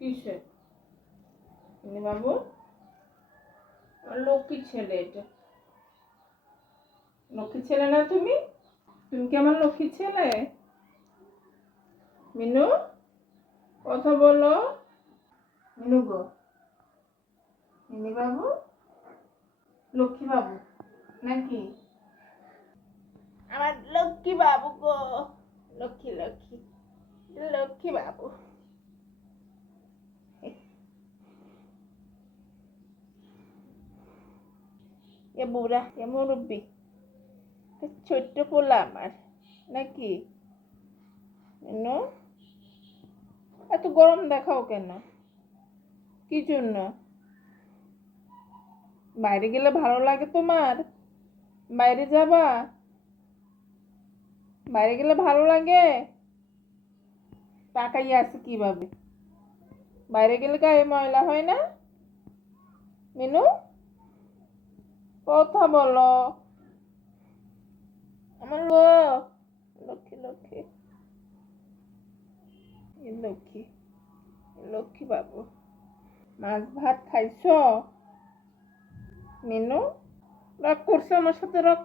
কিসে বাবু? লক্ষ্মী ছেলে, এটা লক্ষ্মী ছেলে না? তুমি তুমি কি আমার লক্ষ্মী ছেলে? মিনু, কথা বলো। মিনু গো, মিনি বাবু, লক্ষ্মী বাবু নাকি? আমার লক্ষ্মী বাবু গো, লক্ষ্মী লক্ষ্মী লক্ষ্মী বাবু। এ বুড়া, এ মুরব্বী, ছোট্ট পোলা আমার নাকি? এত গরম দেখাও কেন? কি জন্য? বাইরে গেলে ভালো লাগে তোমার? বাইরে যাবা? বাইরে গেলে ভালো লাগে? তাকাই আছে কিভাবে? বাইরে গেলে গায়ে ময়লা হয় না? মিনু, কথা বলো। আমার লক্ষ্মী লক্ষ্মী লক্ষ্মী লক্ষ্মী বাবু। মাছ ভাত খাইছো? মিনু, রাগ করছে আমার সাথে? রাগ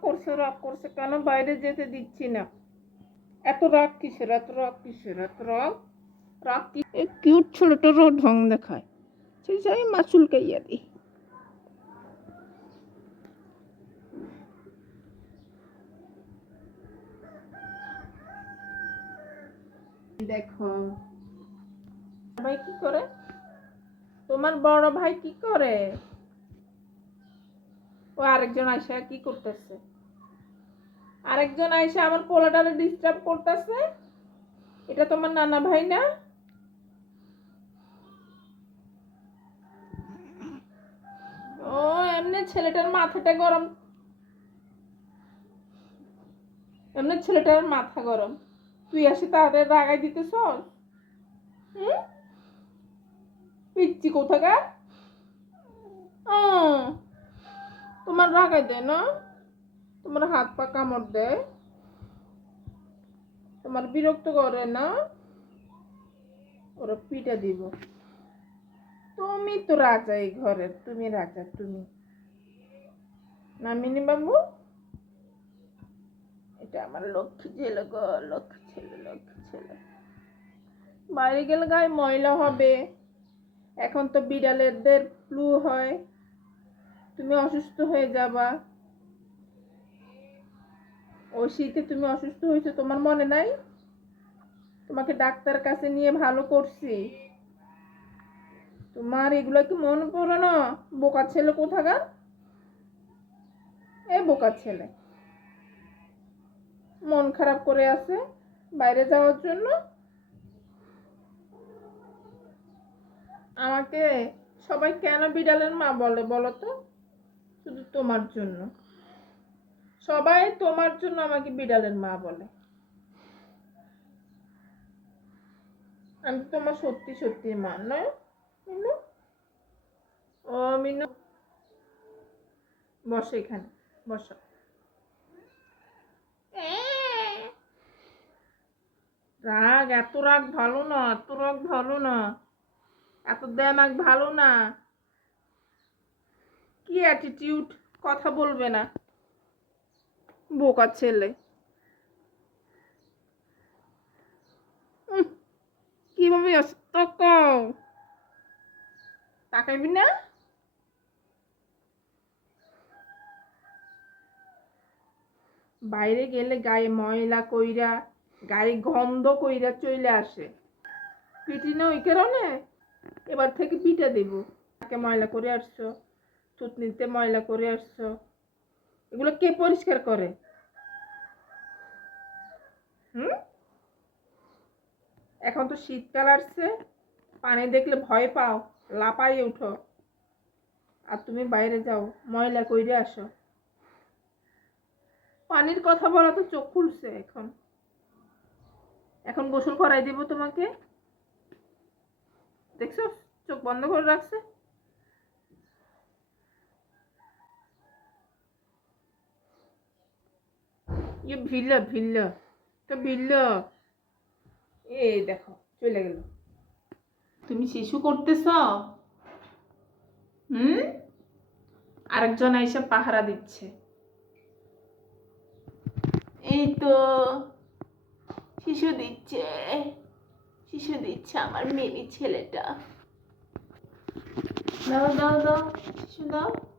করছে কেন? বাইরে যেতে দিচ্ছি না। এত রাগ কিসের? এত রাগ? রাগ কি? কিউট ছেলেটারও ঢং দেখায়। সেই যাই মাছুল কাইয়া দিই। দেখো ভাই কি করে, তোমার বড় ভাই কি করে? ও আরেকজন আইসা কি করতেছে? আরেকজন আইসা আমার পোলাটারে ডিস্টার্ব করতেছে। এটা তোমার নানা ভাই না? ও এমনি ছেলেটার মাথাটা গরম, এমনি ছেলেটার মাথা গরম, তুই আসি তাদের রাগাই দিতেছ। হুম, পিচ্ছি কোথাকার। তোমার রাগাই দেয় না? তোমার হাত পা কামড় দেয়? তোমার বিরক্ত করে না? ওরা পিটা দিব। তুমি তো রাজা এই ঘরের, তুমি রাজা তুমি না মিনি বাবু? এটা আমার লক্ষ্মী ছেলে গো, লক্ষ্মী ছেলে। বাইরে গেলে গায়ে ময়লা হবে। এখন তো বিড়ালেরদের ফ্লু হয়, তুমি অসুস্থ হয়ে যাবা। ওই শীতে তুমি অসুস্থ হয়েছো, তোমার মনে নাই? তোমাকে ডাক্তার কাছে নিয়ে ভালো করছি। তোমার এগুলো কি মনে পড়ে না? বোকা ছেলে কোথাকার। এ বোকা ছেলে মন খারাপ করে আছে বাইরে যাওয়ার জন্য। আমাকে সবাই কেন বিড়ালের মা বলে বলো তো? শুধু তোমার জন্য। সবাই তোমার জন্য আমাকে বিড়ালের মা বলে। আমি তো তোমার সত্যি সত্যি মা নয় মিনু। ও মিনু, বসো এখানে, বসো। রাগ, এত রাগ ভালো না, এত রাগ ভালো না, এত দেমাগ ভালো না। কি অ্যাটিটিউড, কথা বলবে না, বোকা ছেলে। কিভাবে তাকাও? তাকাইবি না? বাইরে গেলে গায়ে ময়লা কইরা, গায়ে গন্ধ কইরা চলে আসে। পিটি না ওই কারণে এবার থেকে পিঠা দেব। তাকে ময়লা করে আসছো, থুতনিতে ময়লা করে আসছো, এগুলো কে পরিষ্কার করে? হুম, এখন তো শীতকাল আসছে, পানি দেখলে ভয় পাও, লাপাই উঠো। আর তুমি বাইরে যাও, ময়লা কইরে আসো। পানির কথা বলা তো চোখ খুলছে এখন। এখন গোসল করাই দিব তোমাকে। দেখছো, চোখ বন্ধ করে রাখছে। ইয়ে ভিল্লা তো ভিল্লা। এই দেখো চলে গেল। তুমি শিশু করতেছ? হুম? আরেকজন এসে পাহারা দিচ্ছে। এই তো শিশু দিচ্ছে, শিশু দিচ্ছে আমার মেয়ে ছেলেটা। দাও দাও দাও, শিশু দাও।